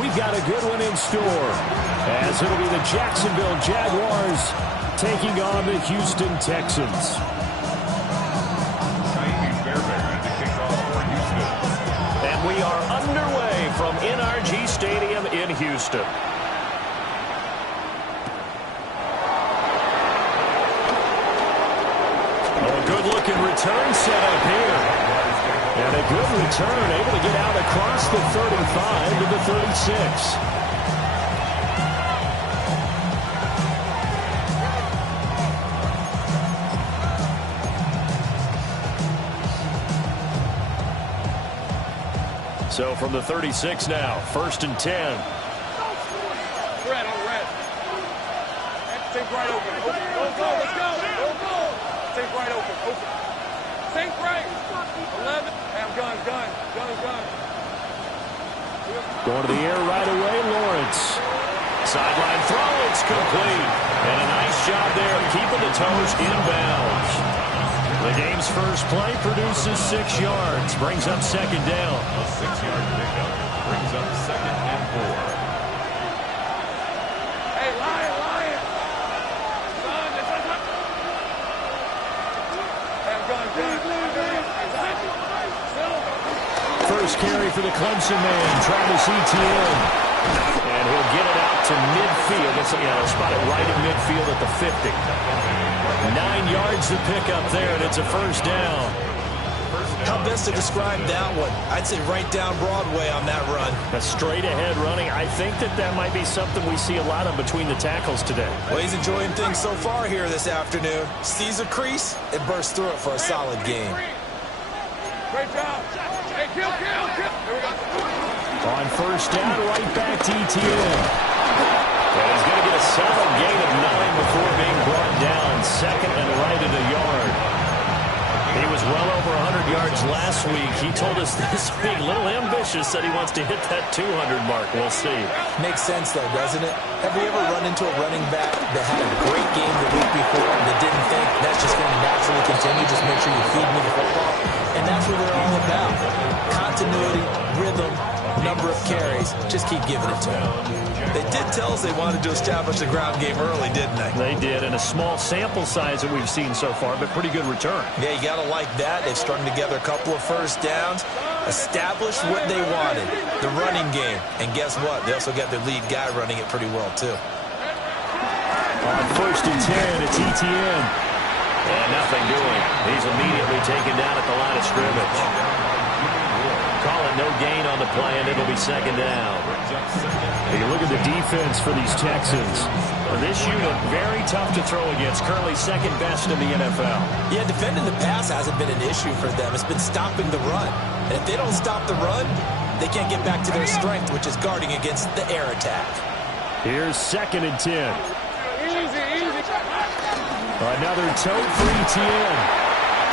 we've got a good one in store, as it'll be the Jacksonville Jaguars taking on the Houston Texans. And we are underway from NRG Stadium in Houston. Good-looking return set up here. And a good return, able to get out across the 35 to the 36. So from the 36 now, 1st and 10. Red on red. Think right open. Go, let's go. Think right open. Think right. 11. Gun. Going to the air right away, Lawrence. Sideline throw, it's complete. And a nice job there keeping the toes inbounds. The game's first play produces 6 yards. Brings up 2nd down. A 6-yard pickup brings up 2nd and 4. Hey, Lion. First carry for the Clemson man, Travis Etienne. And he'll get it out to midfield. He'll spot it right in midfield at the 50. 9 yards to pick up there, and it's a 1st down. How best to describe that one? I'd say right down Broadway on that run. A straight-ahead running. I think that might be something we see a lot of between the tackles today. Well, he's enjoying things so far here this afternoon. Sees a crease and bursts through it for a solid game. Great job. Hey, kill. On 1st down, right back to Etienne. And he's going to get a solid gain of 9 before being brought down. 2nd and right at a yard. He was well over 100 yards last week. He told us this week, a little ambitious, said he wants to hit that 200 mark. We'll see. Makes sense, though, doesn't it? Have we ever run into a running back that had a great game the week before that didn't think that's just going to naturally continue? Just make sure you feed me the football. And that's what they're all about. Continuity, rhythm, number of carries. Just keep giving it to them. They did tell us they wanted to establish the ground game early, didn't they? They did, and a small sample size that we've seen so far, but pretty good return. Yeah, you got to like that. They've strung together a couple of 1st downs, established what they wanted, the running game. And guess what? They also got their lead guy running it pretty well, too. On 1st and 10, it's Etienne. And nothing doing. He's immediately taken down at the line of scrimmage. Call it no gain on the play, and it'll be 2nd down. Hey, look at the defense for these Texans. This unit, very tough to throw against. Currently 2nd best in the NFL. Yeah, defending the pass hasn't been an issue for them. It's been stopping the run. And if they don't stop the run, they can't get back to their strength, which is guarding against the air attack. Here's 2nd and 10. Easy. Another tote for Etienne.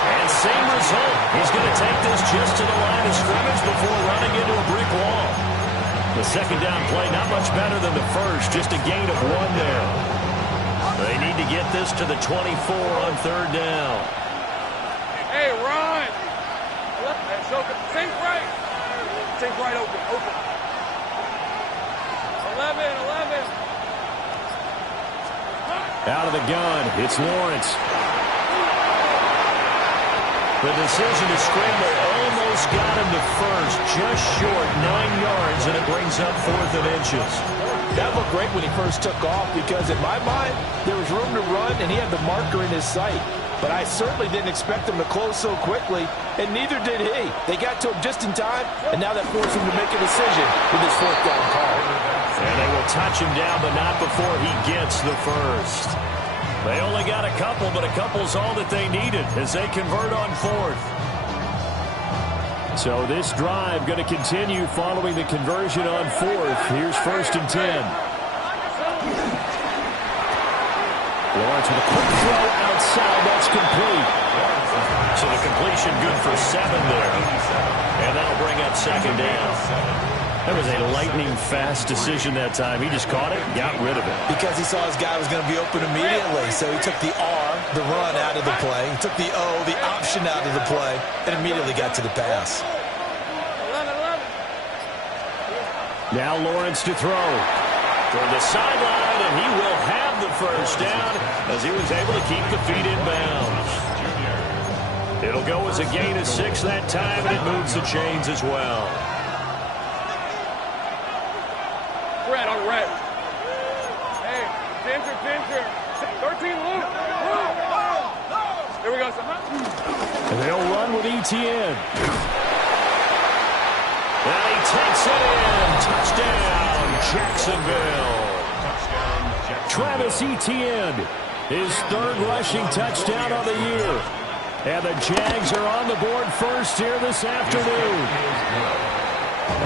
And same result. He's going to take this just to the line of scrimmage before running into a brick wall. The 2nd down play, not much better than the first, just a gain of 1 there. They need to get this to the 24 on 3rd down. Hey, run. Think right. Think right open. 11. Out of the gun, it's Lawrence. The decision to scramble almost got him to 1st, just short, 9 yards, and it brings up 4th and inches. That looked great when he first took off because, in my mind, there was room to run, and he had the marker in his sight. But I certainly didn't expect him to close so quickly, and neither did he. They got to him just in time, and now that forced him to make a decision with his 4th down call. And they will touch him down, but not before he gets the 1st. They only got a couple, but a couple's all that they needed as they convert on 4th. So this drive going to continue following the conversion on 4th. Here's 1st and 10. Lawrence with a quick throw outside. That's complete. So the completion good for 7 there. And that'll bring up 2nd down. That was a lightning-fast decision that time. He just caught it, got rid of it. Because he saw his guy was going to be open immediately. So he took the R, the run, out of the play. He took the O, the option, out of the play, and immediately got to the pass. Now Lawrence to throw. Toward the sideline, and he will have the first down as he was able to keep the feet in bounds. It'll go as a gain of 6 that time, and it moves the chains as well. Red on red. Hey, Ginger. 13, Luke. Here we go, son. And they'll run with ETN. And he takes it in. Touchdown, Jacksonville. Travis Etienne, his 3rd rushing touchdown of the year. And the Jags are on the board first here this afternoon.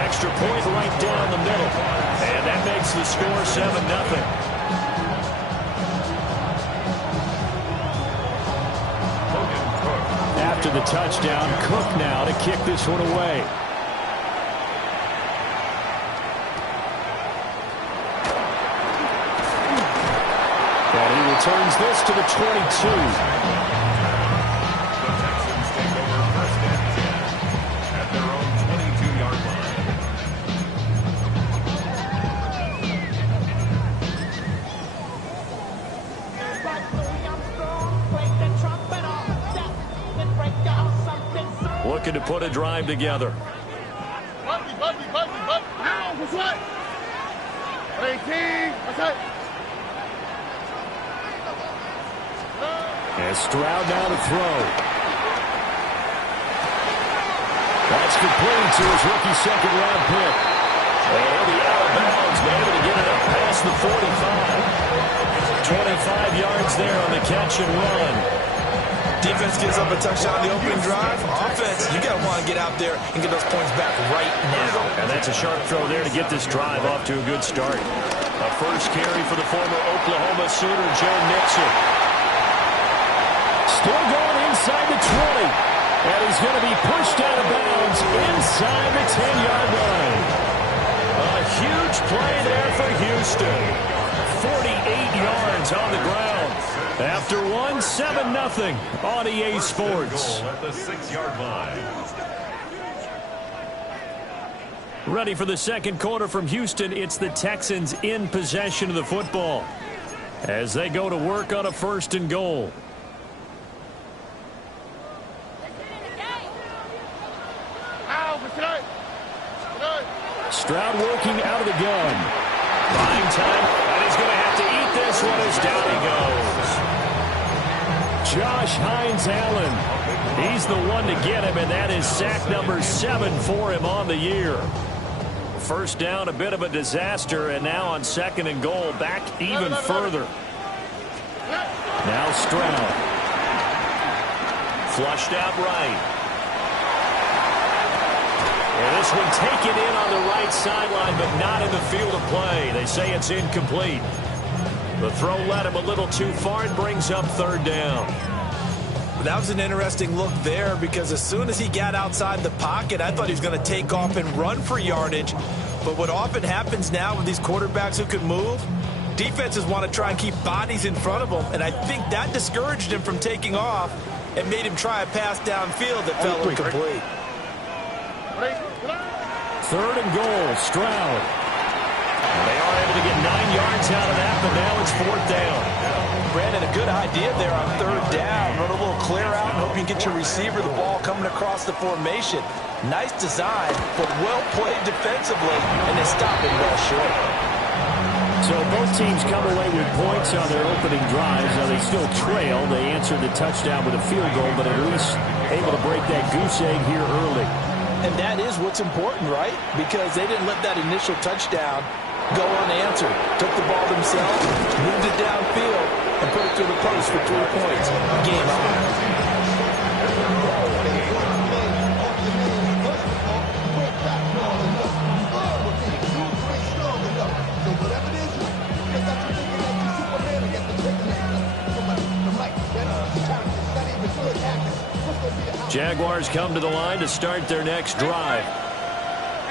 Extra point right down the middle. And that makes the score 7-0. After the touchdown, Cook now to kick this one away. And he returns this to the 22. Looking to put a drive together. Buggy. Now, what's what? 18, what's that? And Stroud now to throw. That's complete to his rookie 2nd-round pick. And he'll be out of bounds, but able to get it up past the 45. 25 yards there on the catch and run. Defense gives up a touchdown on the opening drive. Offense, you got to want to get out there and get those points back right now. And that's a sharp throw there to get this drive off to a good start. A first carry for the former Oklahoma Sooner, Joe Mixon. Still going inside the 20. And he's going to be pushed out of bounds inside the 10-yard line. A huge play there for Houston. 48 yards on the ground. After 7-0 on EA Sports. At the 6-yard line. Ready for the second quarter from Houston. It's the Texans in possession of the football as they go to work on a 1st and goal. Stroud working out of the gun. Buying time, and he's going to have to eat this one as down he goes. Josh Hines-Allen. He's the one to get him, and that is sack number 7 for him on the year. First down, a bit of a disaster, and now on 2nd and goal, back even further. Now Stroud. Flushed out right. And this one taken in on the right sideline, but not in the field of play. They say it's incomplete. The throw led him a little too far and brings up 3rd down. That was an interesting look there because as soon as he got outside the pocket, I thought he was going to take off and run for yardage. But what often happens now with these quarterbacks who can move, defenses want to try and keep bodies in front of them, and I think that discouraged him from taking off and made him try a pass downfield that fell incomplete. 3rd and goal, Stroud. They are able to get 9 yards out of that, but now it's 4th down. Brandon, a good idea there on 3rd down. Run a little clear out and hope you get your receiver the ball coming across the formation. Nice design, but well played defensively, and they stop it well short. So both teams come away with points on their opening drives. Now they still trail. They answered the touchdown with a field goal, but at least able to break that goose egg here early. And that is what's important, right? Because they didn't let that initial touchdown go unanswered. Took the ball themselves, moved it downfield, and put it through the post for 3 points. Game on. Jaguars come to the line to start their next drive.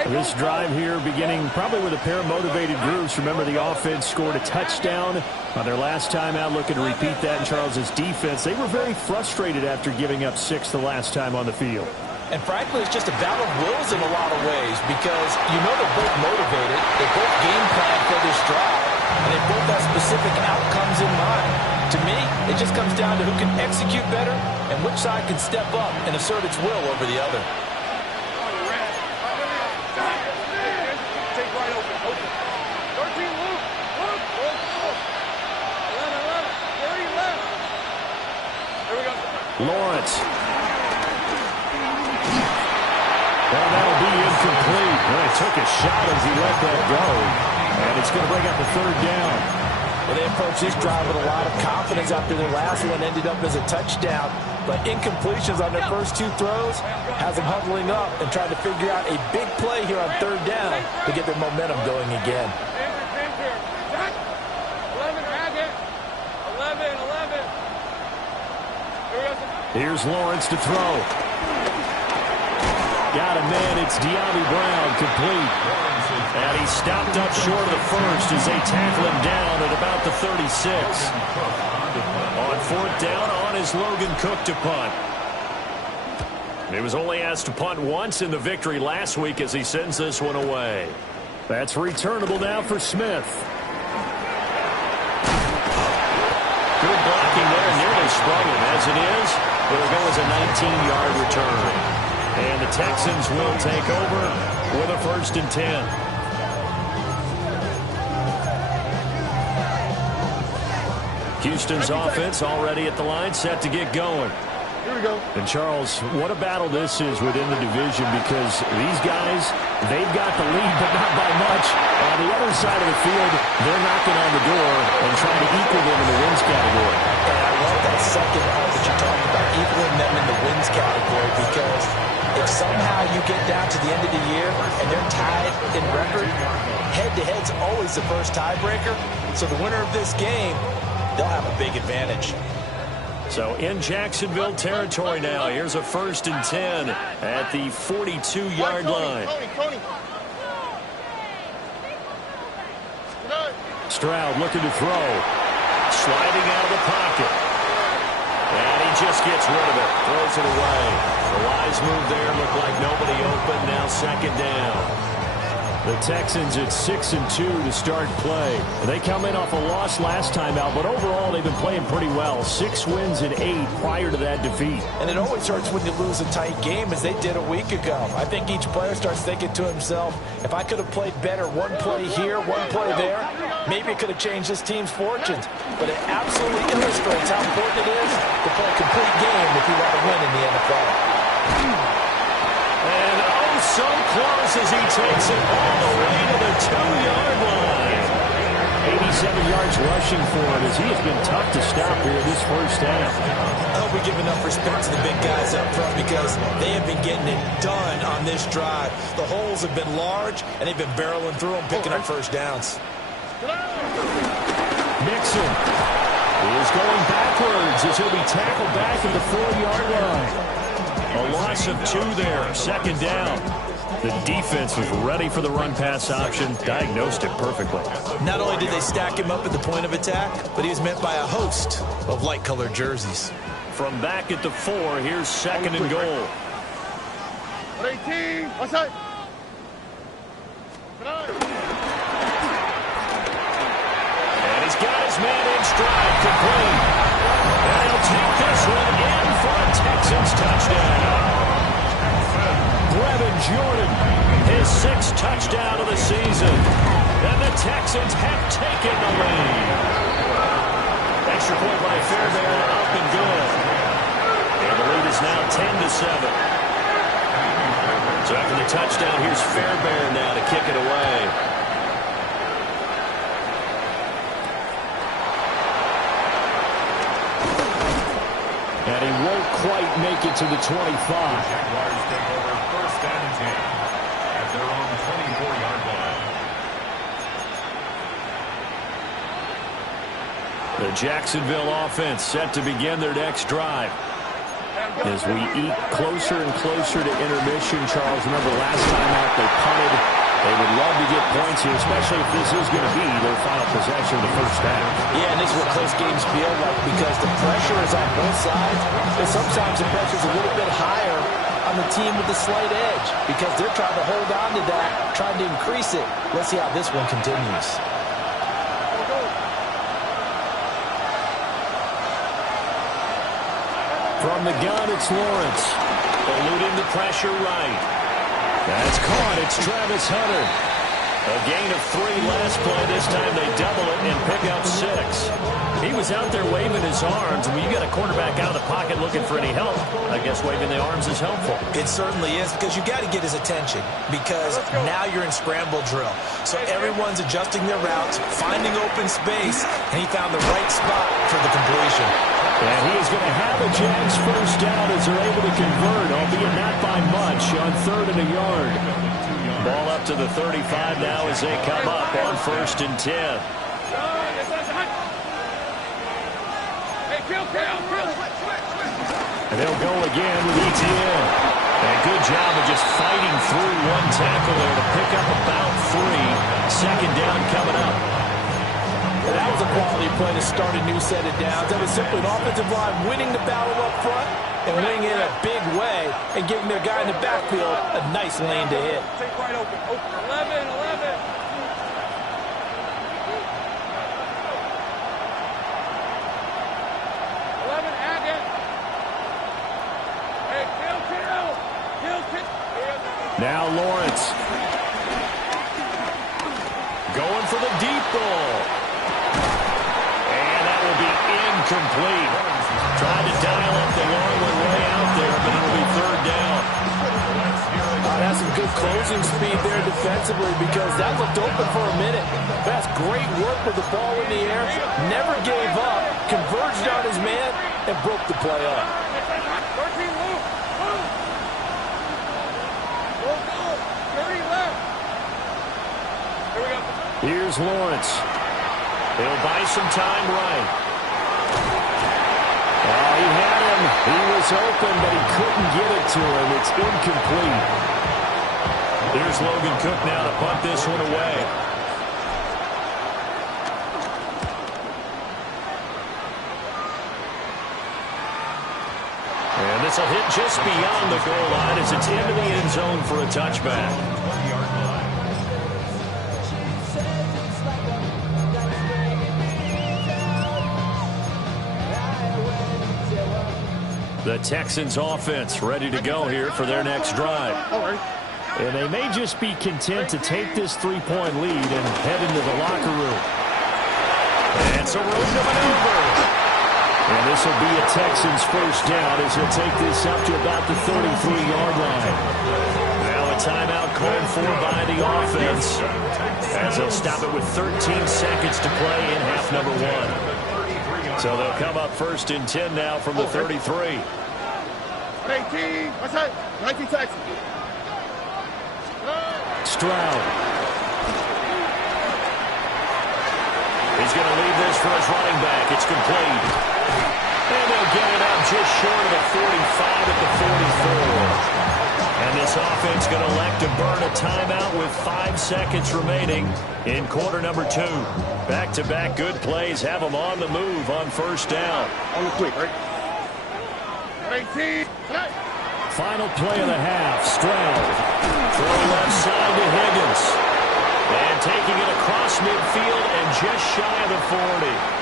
This drive here beginning probably with a pair of motivated groups. Remember, the offense scored a touchdown on their last time out, looking to repeat that in Charles's defense. They were very frustrated after giving up 6 the last time on the field. And frankly, it's just a battle of wills in a lot of ways because you know they're both motivated, they both game plan for this drive, and they both have specific outcomes in mind. To me, it just comes down to who can execute better and which side can step up and assert its will over the other. Take right open. 13, Luke. Luke. 11. 30 left. Here we go. Lawrence. Well, that'll be incomplete. Well, he took a shot as he let that go. And it's going to bring up a third down. Well, they approached this drive with a lot of confidence after their last one ended up as a touchdown. But incompletions on their first 2 throws has them huddling up and trying to figure out a big play here on third down to get their momentum going again. 11. Here's Lawrence to throw. Got a man. It's De'Ami Brown, complete. And he stopped up short of the first as they tackle him down at about the 36. On fourth down, on is Logan Cook to punt. He was only asked to punt once in the victory last week as he sends this one away. That's returnable now for Smith. Good blocking there, nearly sprung him. As it is, it'll go as a 19-yard return. And the Texans will take over with a 1st and 10. Houston's offense already at the line, set to get going. Here we go. And Charles, what a battle this is within the division because these guys, they've got the lead, but not by much. On the other side of the field, they're knocking on the door and trying to equal them in the wins category. And I love that second part that you talked about, equaling them in the wins category, because if somehow you get down to the end of the year and they're tied in record, head-to-head's always the first tiebreaker. So the winner of this game, they'll have a big advantage. So in Jacksonville territory now. Here's a 1st and 10 at the 42-yard line. Stroud looking to throw. Sliding out of the pocket. And he just gets rid of it. Throws it away. The wise move there. Looked like nobody open. Now 2nd down. The Texans at 6-2 to start play. They come in off a loss last time out, but overall they've been playing pretty well. 6 wins in 8 prior to that defeat. And it always hurts when you lose a tight game, as they did a week ago. I think each player starts thinking to himself, if I could have played better one play here, one play there, maybe it could have changed this team's fortunes. But it absolutely illustrates how important it is to play a complete game if you want to win in the NFL. And oh, so close as he takes it all the way to the 2-yard line. 87 yards rushing for him as he has been tough to stop here this first half. I hope we give enough respect to the big guys up front because they have been getting it done on this drive. The holes have been large, and they've been barreling through them, picking up first downs. Mixon is going backwards as he'll be tackled back at the 4-yard line. A loss of 2 there, 2nd down. The defense was ready for the run-pass option, diagnosed it perfectly. Not only did they stack him up at the point of attack, but he was met by a host of light-colored jerseys. From back at the 4, here's 2nd and goal. 18, what's that? And he's got his man in stride, complete. And he'll take this one in for a Texans touchdown. Brevin Jordan, his 6th touchdown of the season. And the Texans have taken the lead. Extra point by Fairbairn, up and good. And the lead is now 10-7. So after the touchdown, here's Fairbairn now to kick it away. And he won't quite make it to the 25. Jaguars take over 1st and 10 at their own 24-yard line. The Jacksonville offense set to begin their next drive. As we eat closer and closer to intermission, Charles, remember last time out they punted. They would love to get points here, especially if this is going to be their final possession of the first half. Yeah, and this is what close games feel like because the pressure is on both sides, but sometimes the pressure is a little bit higher on on the team with the slight edge because they're trying to hold on to that, trying to increase it. Let's see how this one continues. From the gun, it's Lawrence. Eluding the pressure right. That's caught. It's Travis Hunter. A gain of 3 last play. This time they double it and pick up 6. He was out there waving his arms. When you got a quarterback out of the pocket looking for any help, I guess waving the arms is helpful. It certainly is because you got to get his attention because now you're in scramble drill. So everyone's adjusting their routes, finding open space, and he found the right spot for the completion. And he is going to have a Jags first down as they're able to convert, albeit not by much, on 3rd and a yard. Ball up to the 35 now as they come up on 1st and 10. And they'll go again with ETN. And a good job of just fighting through one tackle there to pick up about 3. 2nd down coming up. And that was a quality play to start a new set of downs. That was simply an offensive line winning the battle up front and winning it in a big way and giving their guy in the backfield a nice lane to hit. Take right open. 11. Now Lawrence. Going for the deep ball. And that will be incomplete. Tried to dial up the long one way out there, but it'll be 3rd down. That's some good closing speed there defensively because that looked open for a minute. That's great work with the ball in the air. Never gave up. Converged on his man and broke the play up. 13, move. Here's Lawrence. He'll buy some time right. Oh, he had him. He was open, but he couldn't get it to him. It's incomplete. Here's Logan Cook now to punt this one away. And this will hit just beyond the goal line as it's into the end zone for a touchback. The Texans offense ready to go here for their next drive. And they may just be content to take this 3-point lead and head into the locker room. And so room to maneuver. And this will be a Texans first down as he'll take this up to about the 33-yard line. Now a timeout called for by the offense as they'll stop it with 13 seconds to play in half number 1. So they'll come up 1st and 10 now from the 33. 18. What's that? 19 Texans. Stroud. He's going to leave this for his running back. It's complete. And they'll get it up just short of the 45 at the 44. And this offense going to elect to burn a timeout with 5 seconds remaining in quarter number 2. Back-to-back good plays have them on the move on 1st down. On the quick, right? 18. Final play of the half. Stroud. Throw left side to Higgins. And taking it across midfield and just shy of the 40.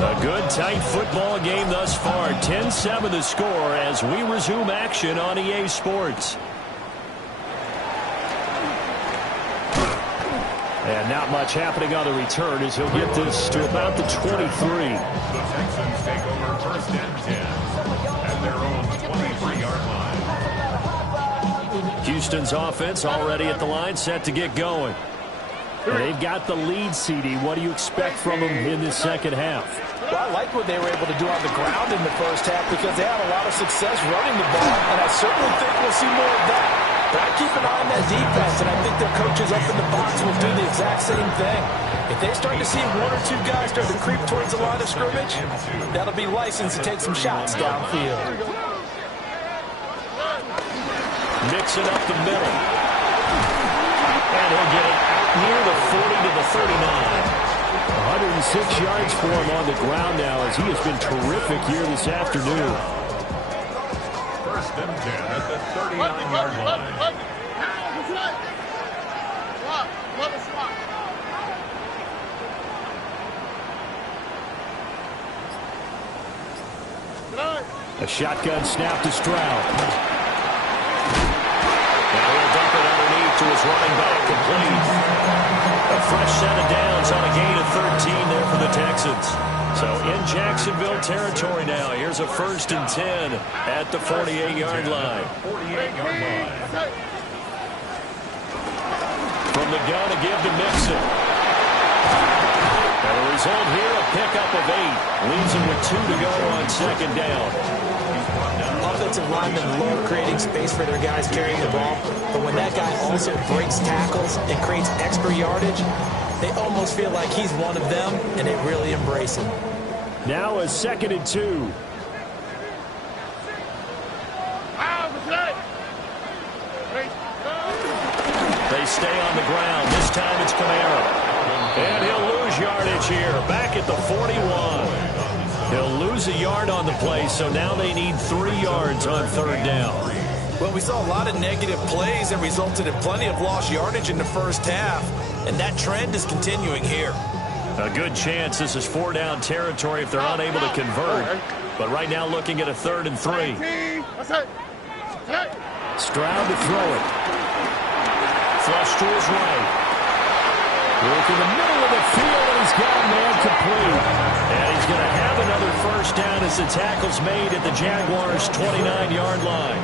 A good, tight football game thus far. 10-7 the score as we resume action on EA Sports. And not much happening on the return as he'll get this to about the 23. The Texans take over 1st and 10 at their own 23-yard line. Houston's offense already at the line, set to get going. They've got the lead, CD. What do you expect from them in this second half? Well, I like what they were able to do on the ground in the first half because they had a lot of success running the ball, and I certainly think we'll see more of that. But I keep an eye on that defense, and I think their coaches up in the box will do the exact same thing. If they start to see 1 or 2 guys start to creep towards the line of scrimmage, that'll be licensed to take some shots downfield. Mixing up the middle. And he'll get it out near the 40 to the 39. 106 yards for him on the ground now as he has been terrific here this afternoon. First and 10 at the 39-yard line. A shotgun snap to Stroud. Now he'll dump it underneath to his running back, complete. A fresh set of downs on a gain of 13 there for the Texans. So in Jacksonville territory now. Here's a 1st and 10 at the 48-yard line. 48-yard line. From the gun, a give to Mixon. And the result here, a pickup of 8. Leaves him with 2 to go on 2nd down. Offensive linemen love creating space for their guys carrying the ball, but when that guy also breaks tackles and creates extra yardage, they almost feel like he's one of them, and they really embrace him. Now a 2nd and 2. They stay on the ground. This time it's Kamara. And he'll lose yardage here, back at the 41. He'll lose a yard on the play, so now they need 3 yards on 3rd down. Well, we saw a lot of negative plays that resulted in plenty of lost yardage in the first half, and that trend is continuing here. A good chance this is 4-down territory if they're unable to convert. But right now looking at a 3rd and 3. Stroud to throw it. Flush to his right. Work in the middle of the field, and he's got a man complete. And he's going to have another 1st down as the tackle's made at the Jaguars' 29-yard line.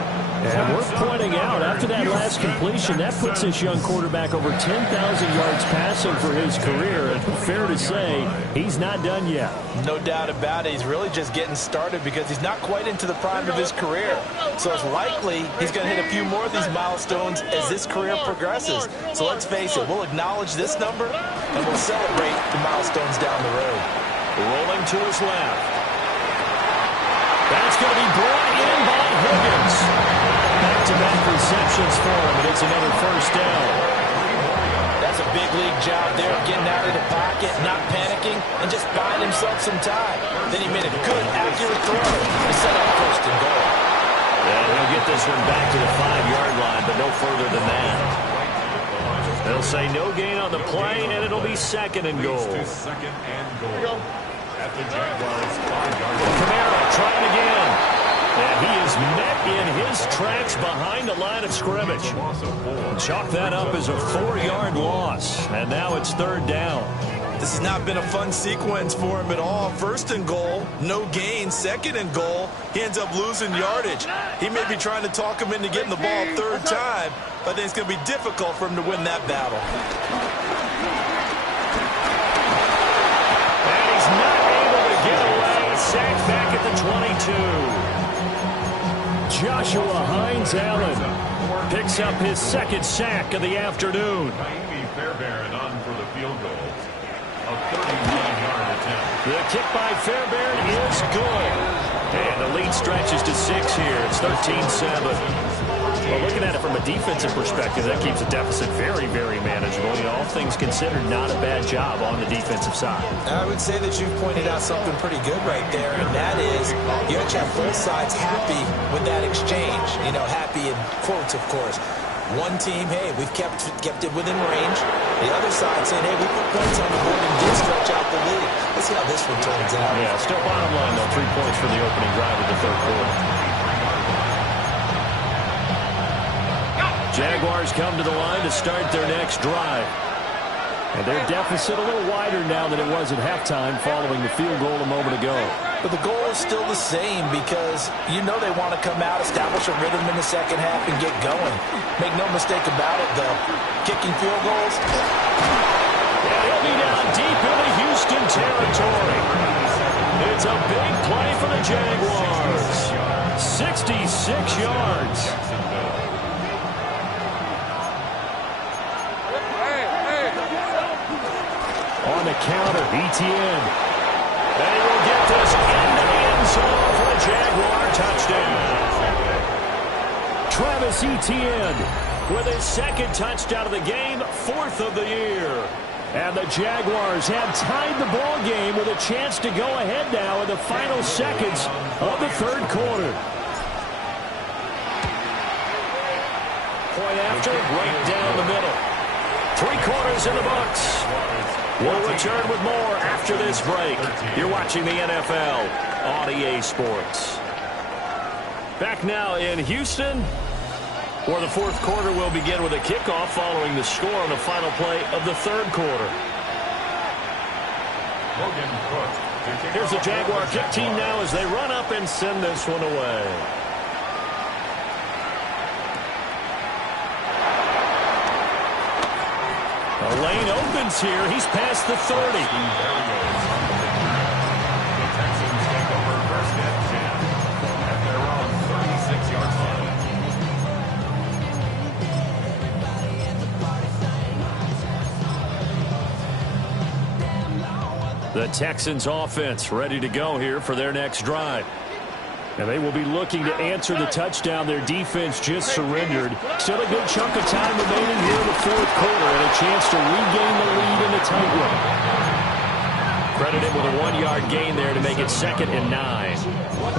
And worth pointing out, after that last completion, that puts this young quarterback over 10,000 yards passing for his career. And fair to say, he's not done yet. No doubt about it. He's really just getting started because he's not quite into the prime of his career. So it's likely he's going to hit a few more of these milestones as this career progresses. So let's face it, we'll acknowledge this number and we'll celebrate the milestones down the road. Rolling to his left. That's going to be brought in by Higgins. Back-to-back receptions for him, and it's another 1st down. That's a big league job there, getting out of the pocket, not panicking, and just buying himself some time. Then he made a good, accurate throw to set up 1st and goal. And he'll get this one back to the 5-yard line, but no further than that. They'll say no gain on the play, and it'll be 2nd and goal. 2nd and goal. At the Jaguars' 5-yard line. Kamara trying again. And he is met in his tracks behind the line of scrimmage. Chalk that up as a 4-yard loss. And now it's 3rd down. This has not been a fun sequence for him at all. 1st and goal, no gain. 2nd and goal, he ends up losing yardage. He may be trying to talk him into getting the ball 3rd time, but I think it's going to be difficult for him to win that battle. And he's not able to get away. Sacked back at the 22. Joshua Hines-Allen picks up his 2nd sack of the afternoon. Fairbairn on for the field goal. A 39-yard attempt. The kick by Fairbairn is good. And the lead stretches to 6 here. It's 13-7. Well, looking at it from a defensive perspective, that keeps the deficit very, very manageable. You know, all things considered, not a bad job on the defensive side. I would say that you've pointed out something pretty good right there, and that is you actually have both sides happy with that exchange. You know, happy in quotes, of course. One team, hey, we've kept it within range. The other side saying, hey, we put points on the board and did stretch out the lead. Let's see how this one turns out. Yeah, still bottom line, though, 3 points for the opening drive of the 3rd quarter. Jaguars come to the line to start their next drive. And their deficit a little wider now than it was at halftime following the field goal a moment ago. But the goal is still the same because you know they want to come out, establish a rhythm in the 2nd half, and get going. Make no mistake about it, though. Kicking field goals. And he'll be down deep into Houston territory. It's a big play for the Jaguars. 66 yards. On the counter, ETN. And he will get this into the end zone for a Jaguar touchdown. Travis Etienne with his second touchdown of the game, 4th of the year. And the Jaguars have tied the ball game with a chance to go ahead now in the final seconds of the third quarter. Point after, right down the middle. 3 quarters in the books. We'll return with more after this break. You're watching the NFL on EA Sports. Back now in Houston, where the fourth quarter will begin with a kickoff following the score on the final play of the third quarter. Here's the Jaguar kick team now as they run up and send this one away. The lane opens here. He's past the 30. The Texans take over first and 10 at their own 36-yard line. The Texans offense ready to go here for their next drive. And they will be looking to answer the touchdown their defense just surrendered. Still a good chunk of time remaining here in the fourth quarter and a chance to regain the lead in the tight one. Credited with a 1-yard gain there to make it 2nd and 9.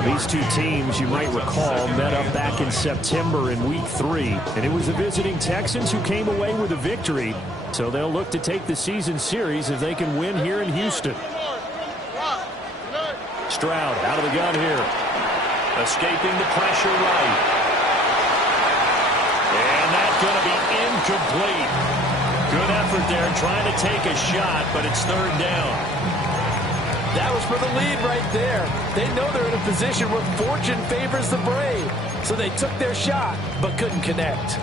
These two teams, you might recall, met up back in September in Week 3. And it was the visiting Texans who came away with a victory. So they'll look to take the season series if they can win here in Houston. Stroud out of the gun here. Escaping the pressure right. And that's going to be incomplete. Good effort there trying to take a shot, but it's 3rd down. That was for the lead right there. They know they're in a position where fortune favors the brave. So they took their shot, but couldn't connect.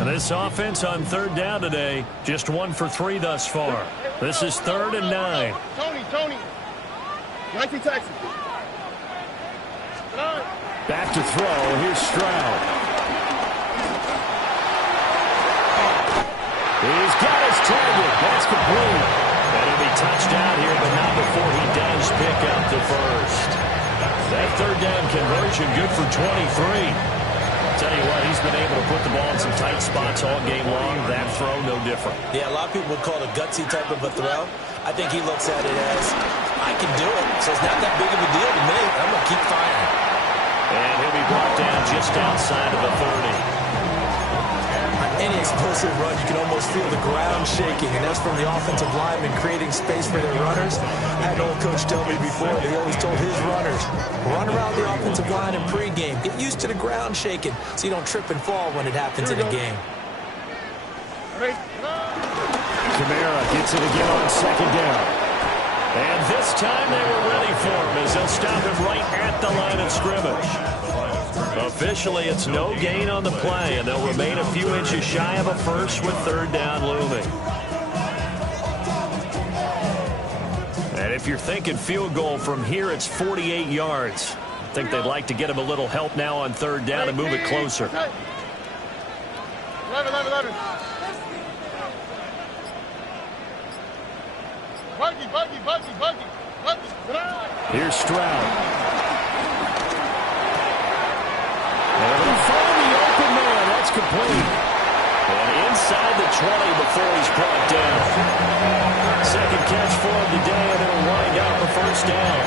And this offense on 3rd down today, just 1 for 3 thus far. This is 3rd and 9. Tony. 19 Texas. Back to throw. Here's Stroud. He's got his target. That's complete. And he'll be touched down here, but not before he does pick up the first. That 3rd down conversion good for 23. Tell you what, he's been able to put the ball in some tight spots all game long. That throw, no different. Yeah, a lot of people would call it a gutsy type of a throw. I think he looks at it as, I can do it, so it's not that big of a deal to me. I'm going to keep firing. And he'll be brought down just outside of the 30. On any explosive run, you can almost feel the ground shaking, and that's from the offensive linemen creating space for their runners. I had an old coach tell me before, he always told his runners, run around the offensive line in pregame. Get used to the ground shaking so you don't trip and fall when it happens in a game. Kamara gets it again on 2nd down. And this time they were ready for him as they'll stop him right at the line of scrimmage. Officially, it's no gain on the play, and they'll remain a few inches shy of a first with 3rd down looming. And if you're thinking field goal from here, it's 48 yards. I think they'd like to get him a little help now on 3rd down and move it closer. 11. Buggy. Here's Stroud. Able to find the open man. That's complete. And inside the 20 before he's brought down. 2nd catch for him today, and it'll wind out the 1st down.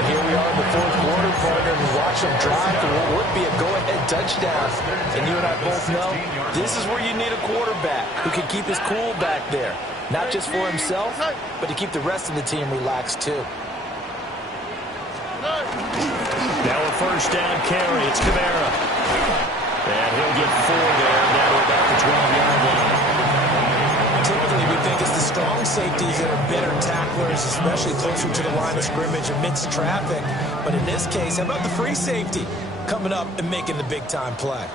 And here we are in the fourth quarter, partner, and watch them drive for what would be a go-ahead touchdown. And you and I both know this is where you need a quarterback who can keep his cool back there. Not just for himself, but to keep the rest of the team relaxed, too. Now a 1st down carry. It's Kamara. And he'll get 4 there. Now we're about the 12-yard line. Typically, we think it's the strong safeties that are better tacklers, especially closer to the line of scrimmage amidst traffic. But in this case, how about the free safety coming up and making the big-time play?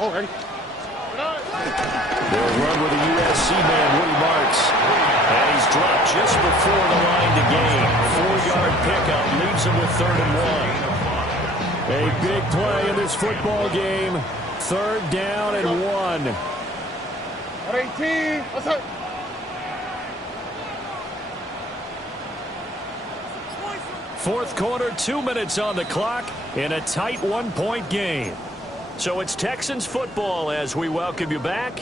Oh, ready? They'll run with a USC man, Woody Marks. And he's dropped just before the line to gain. 4-yard pickup leaves him with 3rd and 1. A big play in this football game. 3rd down and 1. 18. Let's hit. Fourth quarter, 2 minutes on the clock in a tight one-point game. So it's Texans football as we welcome you back.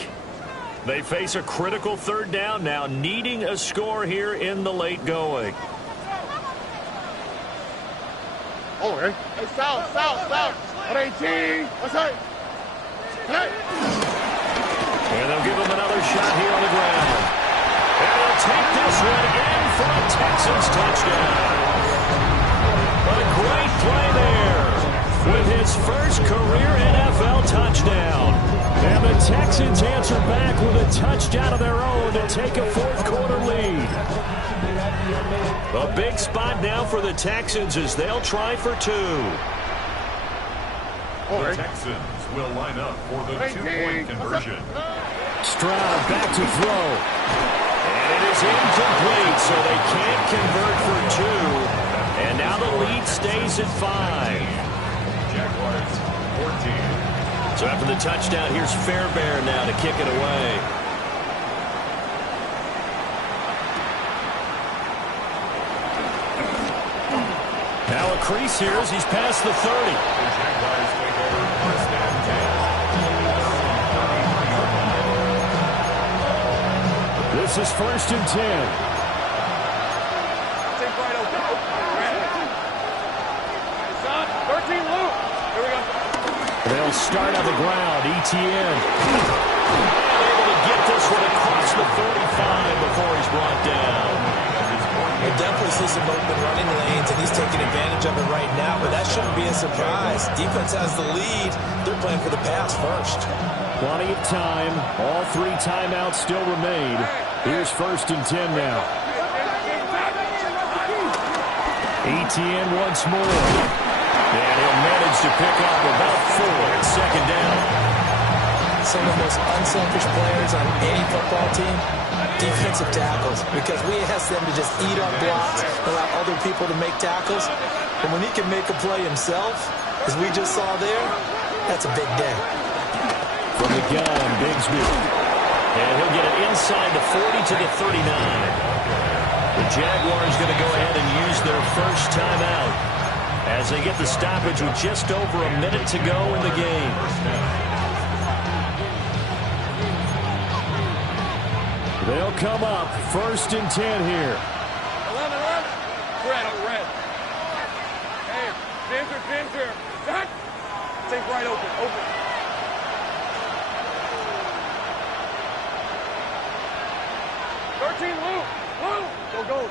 They face a critical third down now, needing a score here in the late going. Oh, hey. Hey, south. 118. What's that? Hey. And they'll give him another shot here on the ground. And they'll take this one in for a Texans touchdown. A great play there with his first career NFL touchdown. And the Texans answer back with a touchdown of their own to take a fourth quarter lead. A big spot now for the Texans as they'll try for two. The Texans will line up for the two-point conversion. Stroud back to throw. And it is incomplete, so they can't convert for two. And now the lead stays at 5. Jaguars 14. So after the touchdown, here's Fairbairn now to kick it away. Now a crease here as he's past the 30. The Jaguars take over first and 10. This is first and 10. Take right open. 13 loop. Here we go. They'll start on the ground. Etienne. Able to get this one across the 35 before he's brought down. We'll definitely see some open running lanes, and he's taking advantage of it right now, but that shouldn't be a surprise. Defense has the lead. They're playing for the pass first. Plenty of time. All 3 timeouts still remain. Here's first and 10 now. Etienne once more. And he'll manage to pick up about 4 at second down. Some of the most unselfish players on any football team, defensive tackles, because we ask them to just eat up blocks, allow other people to make tackles. And when he can make a play himself, as we just saw there, that's a big day. From the gun, Bigsby. And he'll get it inside the 40 to the 39. The Jaguars going to go ahead and use their first timeout as they get the stoppage with just over a minute to go in the game. They'll come up first and 10 here. 11. Red. Hey, Ginger. Zach. Take right open. 13 loop. Go.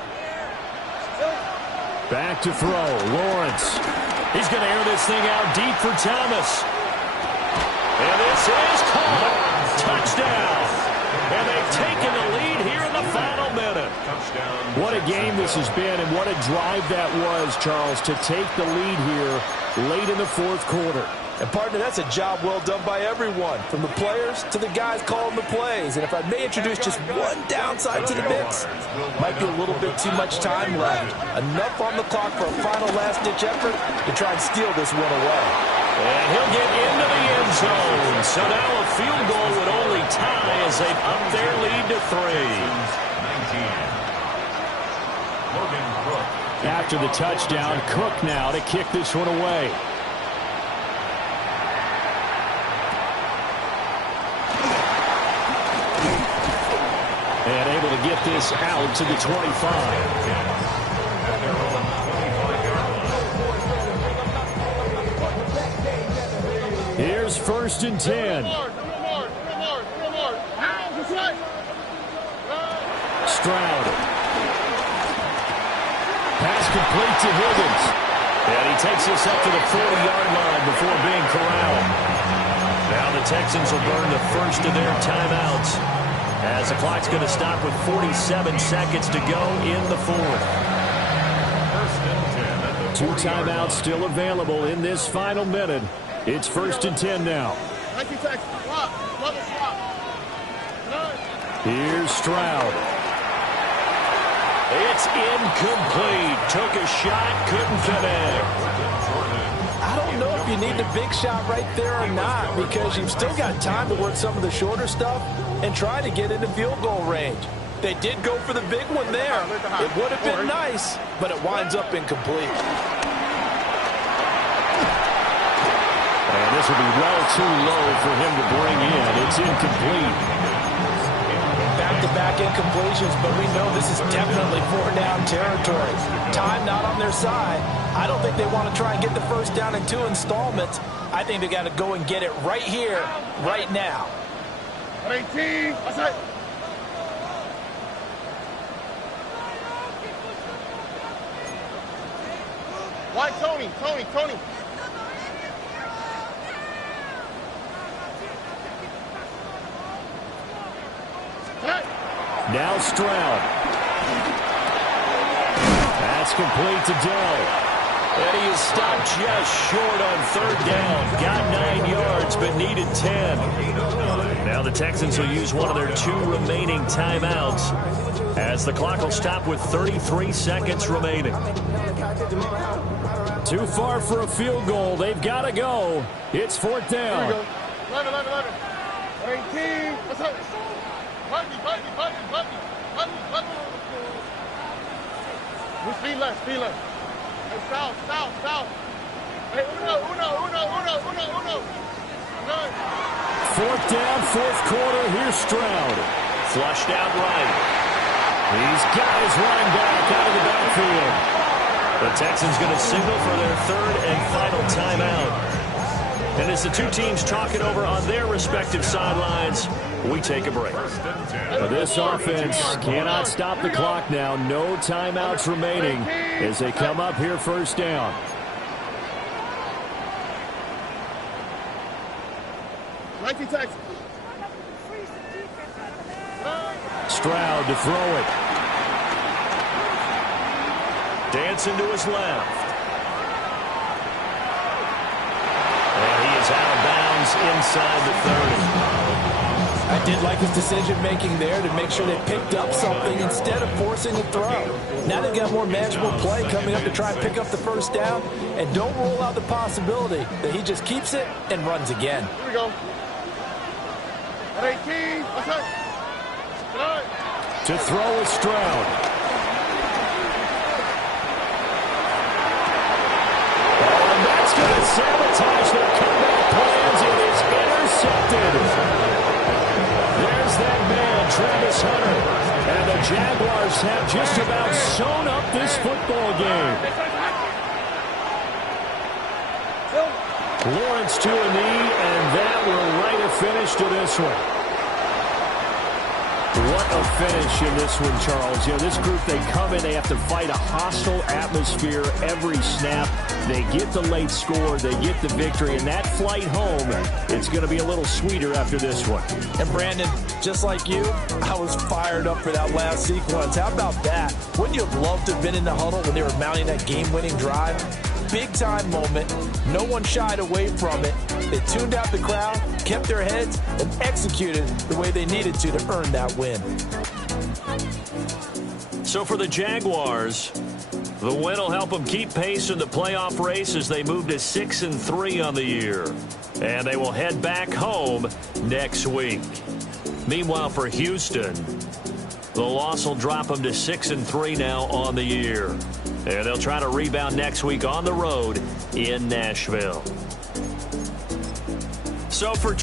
Back to throw. Lawrence. He's going to air this thing out deep for Thomas. And this is caught. Touchdown. And they've taken the lead here in the final minute. Touchdown. What a game this has been, and what a drive that was, Charles, to take the lead here late in the fourth quarter. And, partner, that's a job well done by everyone, from the players to the guys calling the plays. And if I may introduce just one downside to the mix, might be a little bit too much time left. Enough on the clock for a final last-ditch effort to try and steal this one away. And he'll get into the end zone. So now a field goal would only tie as they've upped their lead to 3. After the touchdown, Cook now to kick this one away. And able to get this out to the 25. Here's first and 10. Stroud. Pass complete to Higgins. And he takes this up to the 40-yard line before being corralled. Now the Texans will burn the first of their timeouts as the clock's going to stop with 47 seconds to go in the fourth. 2 timeouts still available in this final minute. It's first and 10 now. Here's Stroud. It's incomplete. Took a shot, couldn't connect. I don't know if you need the big shot right there or not, because you've still got time to work some of the shorter stuff and try to get into field goal range. They did go for the big one there. It would have been nice, but it winds up incomplete. And this will be well too low for him to bring in. It's incomplete. Back-to-back incompletions, but we know this is definitely four-down territory. Time not on their side. I don't think they want to try and get the first down in 2 installments. I think they got to go and get it right here, right now. 18. That's it. Why Tony? Now Stroud. That's complete to Dell. And he is stopped just short on 3rd down. Got 9 yards, but needed 10. Now the Texans will use one of their 2 remaining timeouts as the clock will stop with 33 seconds remaining. Too far for a field goal. They've got to go. It's 4th down. Here we go. 11. 18. What's up? Button. Speed left. Hey, south. Hey, uno. 4th down, 4th quarter. Here's Stroud. Flushed out right. These guys running back out of the backfield. The Texans going to signal for their 3rd and final timeout. And as the 2 teams talk it over on their respective sidelines, we take a break. This offense cannot stop the clock now. No timeouts remaining as they come up here 1st down. Stroud to throw it. Dancing to his left. And he is out of bounds inside the 30. I did like his decision-making there to make sure they picked up something instead of forcing a throw. Now they've got more manageable play coming up to try and pick up the 1st down, and don't rule out the possibility that he just keeps it and runs again. Here we go. 18. What's up? To throw is Stroud. And that's going to sabotage their comeback plans. It is intercepted. There's that man, Travis Hunter. And the Jaguars have just about sewn up this football game. Lawrence to a knee, and that will write a finish to this one. What a finish in this one, Charles. You know, this group, they come in, they have to fight a hostile atmosphere every snap. They get the late score, they get the victory, and that flight home, it's going to be a little sweeter after this one. And Brandon, just like you, I was fired up for that last sequence. How about that? Wouldn't you have loved to have been in the huddle when they were mounting that game-winning drive? Big-time moment. No one shied away from it. They tuned out the crowd, kept their heads, and executed the way they needed to earn that win. So for the Jaguars, the win will help them keep pace in the playoff race as they move to 6-3 on the year. And they will head back home next week. Meanwhile, for Houston, the loss will drop them to 6-3 now on the year. And they'll try to rebound next week on the road in Nashville. So for